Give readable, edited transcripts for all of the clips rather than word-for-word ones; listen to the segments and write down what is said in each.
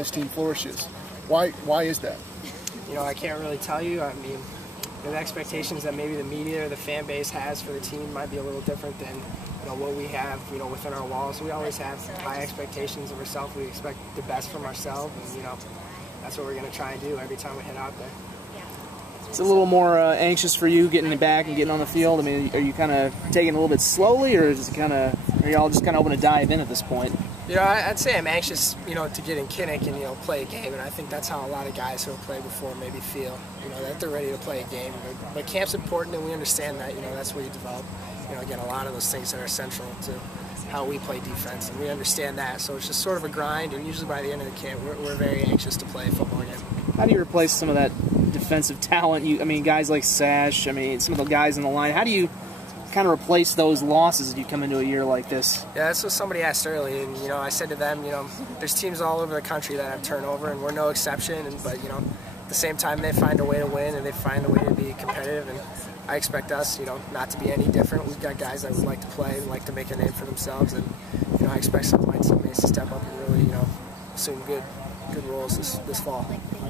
this team flourishes. Why is that? You know, I can't really tell you. I mean, the expectations that maybe the media or the fan base has for the team might be a little different than what we have within our walls. We always have high expectations of ourselves. We expect the best from ourselves, and that's what we're going to try and do every time we head out there. It's a little more anxious for you getting it back and getting on the field. I mean, are you kind of taking it a little bit slowly, or is it are you all just kind of hoping to dive in at this point? I'd say I'm anxious, to get in Kinnick and, play a game, and I think that's how a lot of guys who have played before maybe feel, that they're ready to play a game. But camp's important, and we understand that, that's where you develop, again, a lot of those things that are central to how we play defense, and we understand that. So it's just sort of a grind, and usually by the end of the camp, we're very anxious to play a football game. How do you replace some of that defensive talent? I mean, guys like Sash, some of the guys in the line, how do you kind of replace those losses as you come into a year like this? Yeah, that's what somebody asked early, and I said to them, there's teams all over the country that have turnover, and we're no exception. But at the same time, they find a way to win, and they find a way to be competitive. And I expect us, not to be any different. We've got guys that would like to play and like to make a name for themselves, and I expect some of my teammates to step up and really, assume good roles this fall.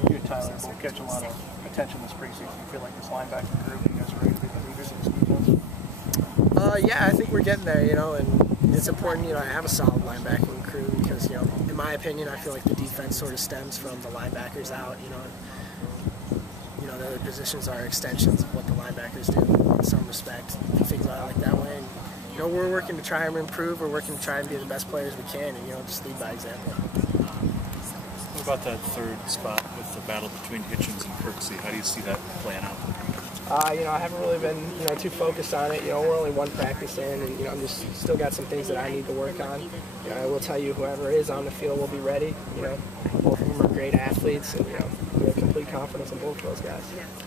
You and Tyler will catch a lot of attention this preseason. You feel like this linebacker group, you guys are ready to be the leaders in this defense? Yeah, I think we're getting there, and it's important, I have a solid linebacking crew because, in my opinion, I feel like the defense sort of stems from the linebackers out, the other positions are extensions of what the linebackers do in some respect, if you think about it like that way. And, we're working to try and improve, we're working to try and be the best players we can, and, just lead by example. What about that third spot with the battle between Hitchens and Kirksey? How do you see that playing out? I haven't really been, too focused on it. We're only one practice in, and, I'm just still got some things that I need to work on. I will tell you, whoever is on the field will be ready. Both of them are great athletes, and, we have complete confidence in both of those guys.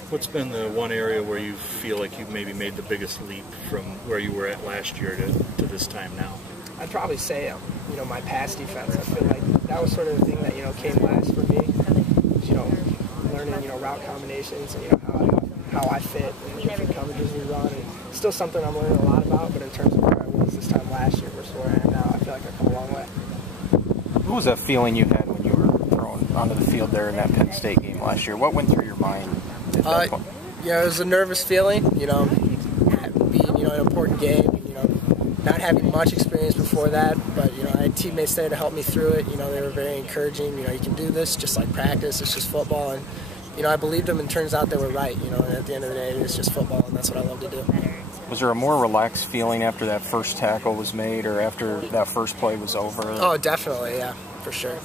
What's been the one area where you feel like you've maybe made the biggest leap from where you were at last year to this time now? I'd probably say, my pass defense. I feel like that was sort of the thing that, came last for me. Learning, route combinations and, how I fit and the different coverages we run. And still something I'm learning a lot about, but in terms of where I was this time last year versus where I am now, I feel like I've come a long way. What was that feeling you had when you were thrown onto the field there in that Penn State game last year? What went through your mind at that point? Yeah, it was a nervous feeling, being, an important game, not having much experience before that, but, I had teammates there to help me through it. They were very encouraging. You can do this just like practice. It's just football. And, I believed them, and turns out they were right. And at the end of the day, it's just football, and that's what I love to do. Was there a more relaxed feeling after that first tackle was made or after that first play was over? Oh, definitely, yeah, for sure.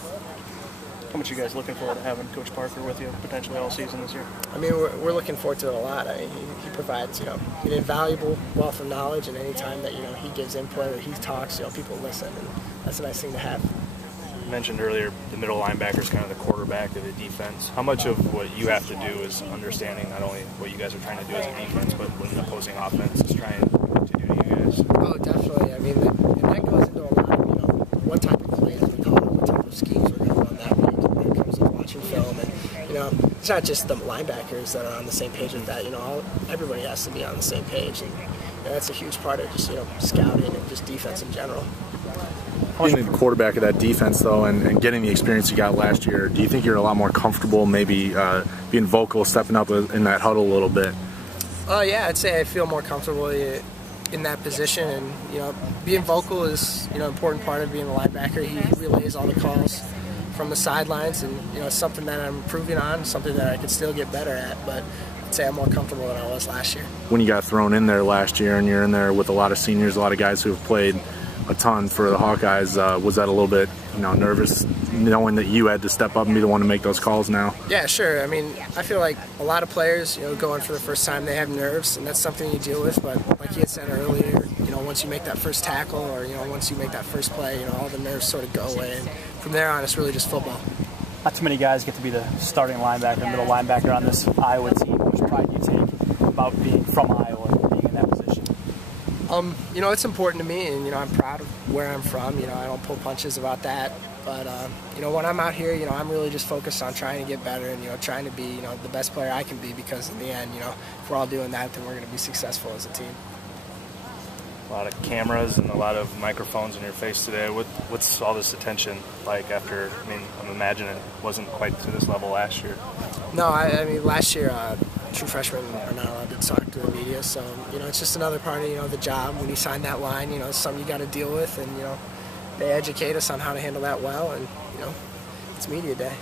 How much are you guys looking forward to having Coach Parker with you potentially all season this year? I mean, we're looking forward to it a lot. He provides, an invaluable wealth of knowledge, and any time that, he gives input or he talks, people listen, and that's a nice thing to have. You mentioned earlier the middle linebacker is kind of the quarterback of the defense. How much of what you have to do is understanding not only what you guys are trying to do as a defense, but what an opposing offense is trying to do to you guys? Oh, definitely. I mean, and that goes into a lot of, what type of plays we call, what type of schemes we're going to run that week when it comes to watching film. And, it's not just the linebackers that are on the same page with that. Everybody has to be on the same page. And that's a huge part of just, scouting and just defense in general. Being the quarterback of that defense, though, and getting the experience you got last year, do you think you're a lot more comfortable maybe being vocal, stepping up in that huddle a little bit? Yeah, I'd say I feel more comfortable in that position. And, being vocal is, an important part of being a linebacker. He relays all the calls from the sidelines, and, it's something that I'm improving on, something that I could still get better at. But I'd say I'm more comfortable than I was last year. When you got thrown in there last year and you're in there with a lot of seniors, a lot of guys who have played a ton for the Hawkeyes, was that a little bit, nervous knowing that you had to step up and be the one to make those calls now? Yeah, sure. I mean, I feel like a lot of players, going for the first time, they have nerves, and that's something you deal with. But like you had said earlier, once you make that first tackle or, once you make that first play, all the nerves sort of go away. And from there on, it's really just football. Not too many guys get to be the starting linebacker, middle linebacker on this Iowa team. How much pride do you take about being from Iowa and being in that position? It's important to me, and, I'm proud of where I'm from. I don't pull punches about that. But, when I'm out here, I'm really just focused on trying to get better and, trying to be, the best player I can be, because in the end, if we're all doing that, then we're going to be successful as a team. a lot of cameras and a lot of microphones in your face today. What's all this attention like after, I mean, I'm imagining it wasn't quite to this level last year. No, I mean, last year, true freshmen are not allowed to talk to the media, so, you know, it's just another part of, you know, the job. When you sign that line, you know, it's something you got to deal with, and, you know, they educate us on how to handle that well, and, you know, it's media day.